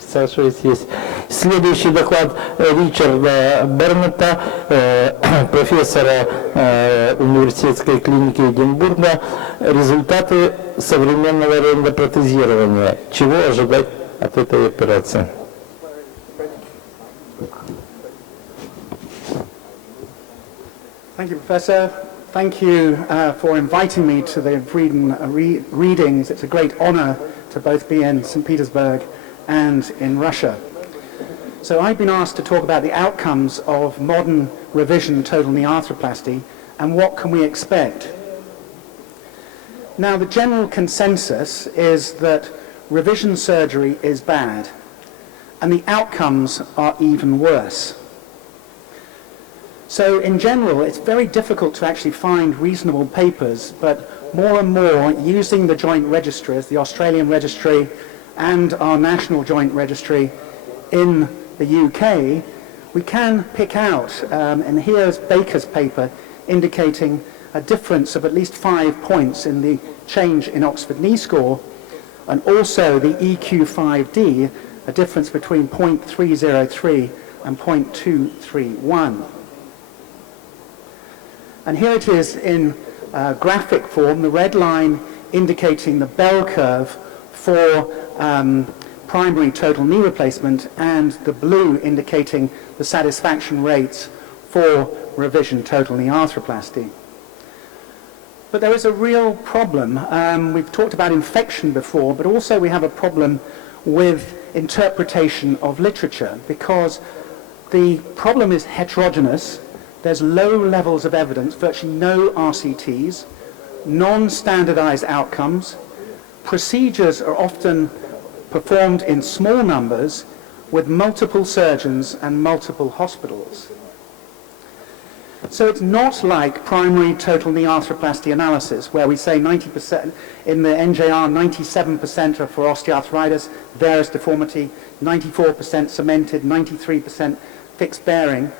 Присаживайтесь. Следующий доклад Ричарда Бернетта, профессора университетской клиники Эдинбурга. Результаты современного реэндопроиезирования. Чего ожидать от этой операции? Thank you, Professor. Thank you for inviting me to the readings. It's a great honor to both be in St. Petersburg and in Russia. So I've been asked to talk about the outcomes of modern revision total knee arthroplasty and what can we expect. Now, the general consensus is that revision surgery is bad and the outcomes are even worse. So in general, it's very difficult to actually find reasonable papers, but more and more, using the joint registries, the Australian registry and our national joint registry in the UK, we can pick out, and here's Baker's paper indicating a difference of at least 5 points in the change in Oxford knee score, and also the EQ5D, a difference between 0.303 and 0.231. And here it is in graphic form, the red line indicating the bell curve for primary total knee replacement and the blue indicating the satisfaction rates for revision total knee arthroplasty. But there is a real problem. We've talked about infection before, but also we have a problem with interpretation of literature because the problem is heterogeneous. There's low levels of evidence, virtually no RCTs, non-standardized outcomes. Procedures are often performed in small numbers with multiple surgeons and multiple hospitals. So it's not like primary total knee arthroplasty analysis, where we say 90% in the NJR, 97% are for osteoarthritis, varus deformity, 94% cemented, 93% fixed bearing.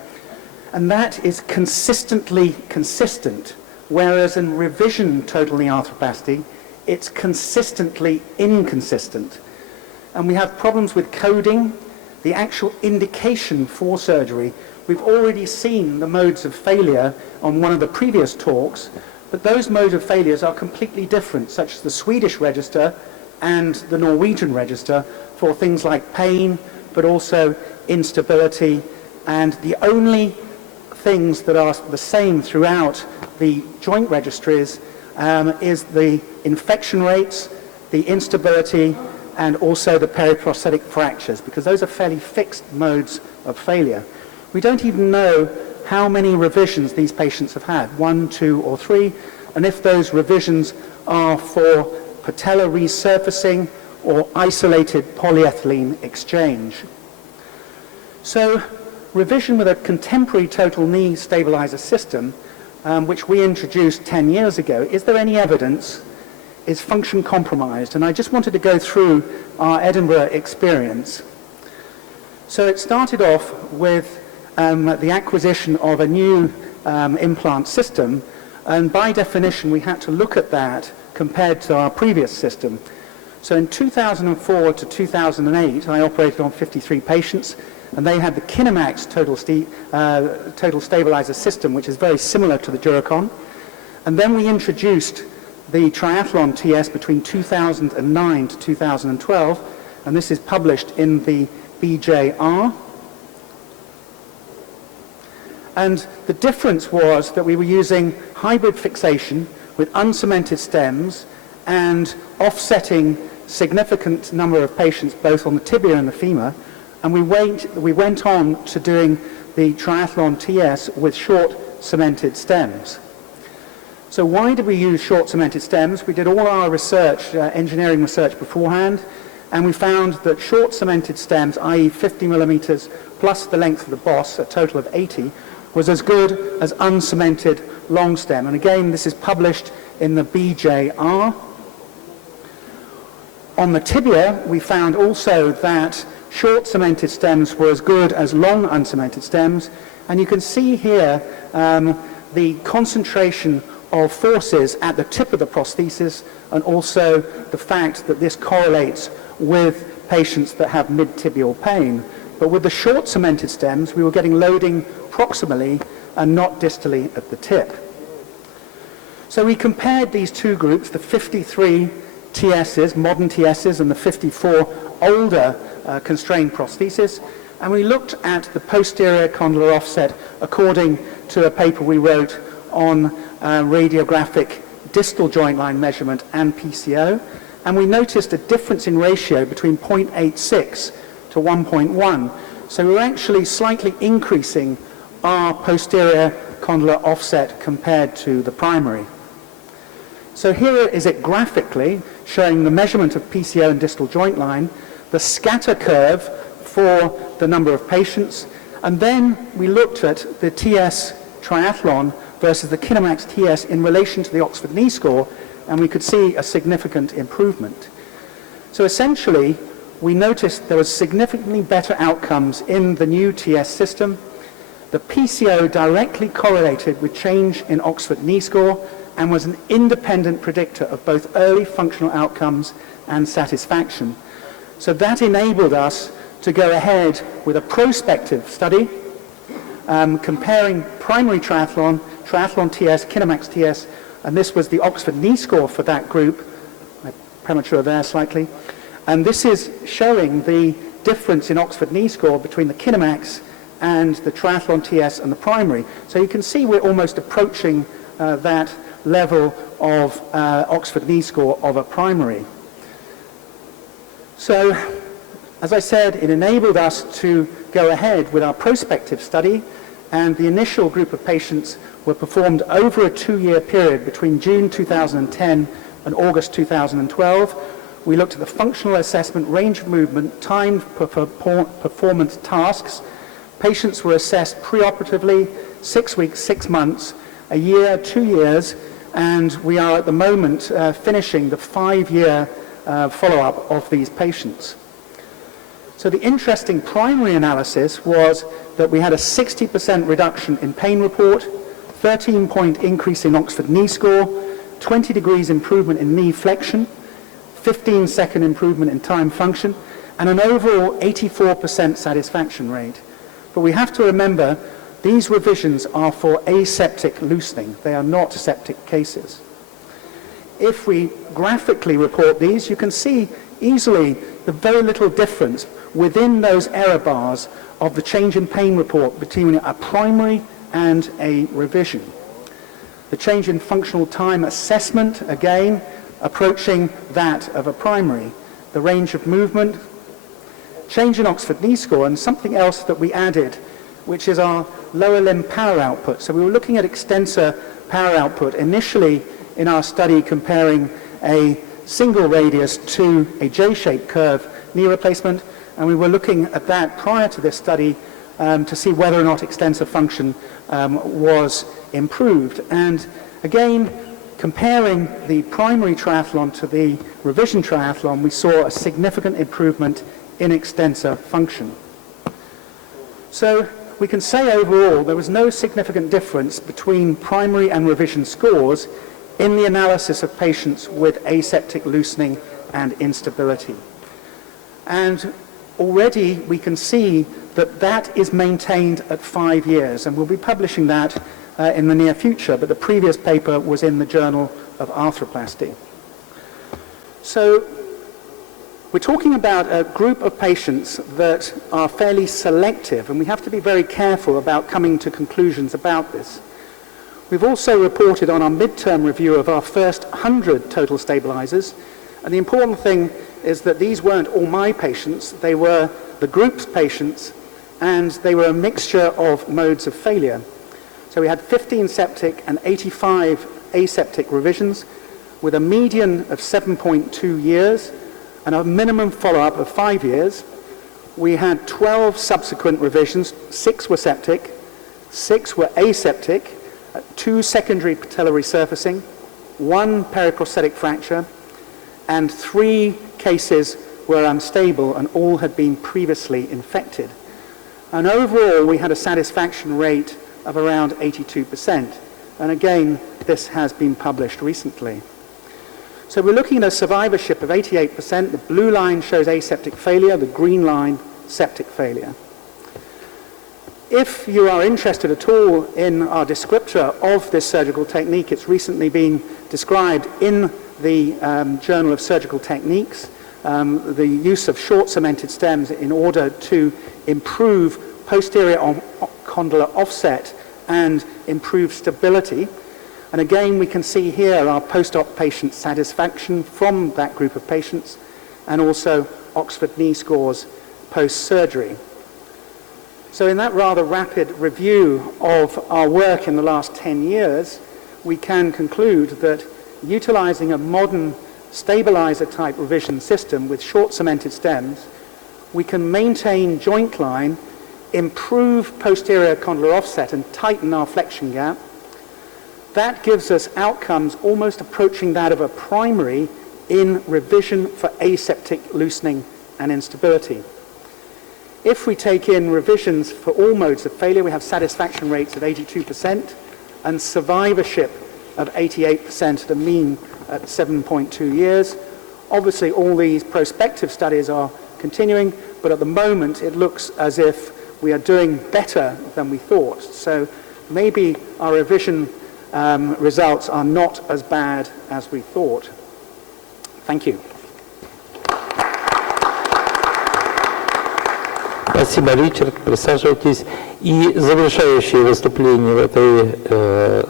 And that is consistently consistent, whereas in revision total knee arthroplasty, it's consistently inconsistent. And we have problems with coding, the actual indication for surgery. We've already seen the modes of failure on one of the previous talks, but those modes of failures are completely different, such as the Swedish register and the Norwegian register for things like pain, but also instability, and the only things that are the same throughout the joint registries is the infection rates, the instability, and also the periprosthetic fractures, because those are fairly fixed modes of failure. We don't even know how many revisions these patients have had, 1, 2, or 3, and if those revisions are for patella resurfacing or isolated polyethylene exchange. So revision with a contemporary total knee stabilizer system, which we introduced 10 years ago, is there any evidence is function compromised? And I just wanted to go through our Edinburgh experience. So it started off with the acquisition of a new implant system, and by definition we had to look at that compared to our previous system. So in 2004 to 2008 I operated on 53 patients, and they had the Kinemax total stabilizer system, which is very similar to the Duracon. And then we introduced the Triathlon TS between 2009 to 2012, and this is published in the BJR. And the difference was that we were using hybrid fixation with uncemented stems and offsetting significant number of patients both on the tibia and the femur. And we went on to doing the Triathlon TS with short cemented stems. So why did we use short cemented stems? We did all our research, engineering research beforehand, and we found that short cemented stems, i.e. 50 millimeters plus the length of the boss, a total of 80, was as good as uncemented long stem. And again, this is published in the BJR. On the tibia, we found also that short cemented stems were as good as long uncemented stems, and you can see here the concentration of forces at the tip of the prosthesis, and also the fact that this correlates with patients that have mid-tibial pain. But with the short cemented stems, we were getting loading proximally and not distally at the tip. So we compared these two groups, the 53 TSs, modern TSs, and the 54 older constrained prosthesis, and we looked at the posterior condylar offset according to a paper we wrote on radiographic distal joint line measurement and PCO, and we noticed a difference in ratio between 0.86 to 1.1. So we were actually slightly increasing our posterior condylar offset compared to the primary. So here is it graphically showing the measurement of PCO and distal joint line, the scatter curve for the number of patients, and then we looked at the TS triathlon versus the Kinemax TS in relation to the Oxford knee score, and we could see a significant improvement. So essentially, we noticed there was significantly better outcomes in the new TS system. The PCO directly correlated with change in Oxford knee score and was an independent predictor of both early functional outcomes and satisfaction. So that enabled us to go ahead with a prospective study comparing primary triathlon, triathlon TS, Kinemax TS, and this was the Oxford knee score for that group, premature there slightly, and this is showing the difference in Oxford knee score between the Kinemax and the triathlon TS and the primary. So you can see we're almost approaching that level of Oxford knee score of a primary. So, as I said, it enabled us to go ahead with our prospective study, and the initial group of patients were performed over a 2-year period between June 2010 and August 2012. We looked at the functional assessment, range of movement, timed performance tasks. Patients were assessed preoperatively, 6 weeks, 6 months, a year, 2 years, and we are at the moment finishing the 5-year follow-up of these patients. So the interesting primary analysis was that we had a 60% reduction in pain report, 13-point increase in Oxford knee score, 20 degrees improvement in knee flexion, 15-second improvement in time function, and an overall 84% satisfaction rate. But we have to remember these revisions are for aseptic loosening. They are not septic cases. If we graphically report these, you can see easily the very little difference within those error bars of the change in pain report between a primary and a revision. The change in functional time assessment, again, approaching that of a primary. The range of movement, change in Oxford knee score, and something else that we added, which is our lower limb power output. So we were looking at extensor power output initially in our study comparing a single radius to a J-shaped curve knee replacement, and we were looking at that prior to this study to see whether or not extensor function was improved. And again, comparing the primary triathlon to the revision triathlon, we saw a significant improvement in extensor function. So we can say overall there was no significant difference between primary and revision scores in the analysis of patients with aseptic loosening and instability. And already we can see that that is maintained at 5 years, and we'll be publishing that in the near future, but the previous paper was in the Journal of Arthroplasty. So we're talking about a group of patients that are fairly selective, and we have to be very careful about coming to conclusions about this. We've also reported on our midterm review of our first 100 total stabilizers, and the important thing is that these weren't all my patients, they were the group's patients, and they were a mixture of modes of failure. So we had 15 septic and 85 aseptic revisions with a median of 7.2 years and a minimum follow-up of 5 years. We had 12 subsequent revisions, 6 were septic, 6 were aseptic, 2 secondary patellar resurfacing, 1 periprosthetic fracture, and 3 cases were unstable and all had been previously infected. And overall, we had a satisfaction rate of around 82%. And again, this has been published recently. So we're looking at a survivorship of 88%. The blue line shows aseptic failure, the green line septic failure. If you are interested at all in our descriptor of this surgical technique, it's recently been described in the Journal of Surgical Techniques, the use of short cemented stems in order to improve posterior condylar offset and improve stability. And again, we can see here our post-op patient satisfaction from that group of patients, and also Oxford knee scores post-surgery. So in that rather rapid review of our work in the last 10 years, we can conclude that utilizing a modern stabilizer-type revision system with short cemented stems, we can maintain joint line, improve posterior condylar offset, and tighten our flexion gap. That gives us outcomes almost approaching that of a primary in revision for aseptic loosening and instability. If we take in revisions for all modes of failure, we have satisfaction rates of 82% and survivorship of 88% at a mean at 7.2 years. Obviously, all these prospective studies are continuing, but at the moment, it looks as if we are doing better than we thought. So maybe our revision results are not as bad as we thought. Thank you. Спасибо, Ричард. Присаживайтесь. И завершающее выступление в этой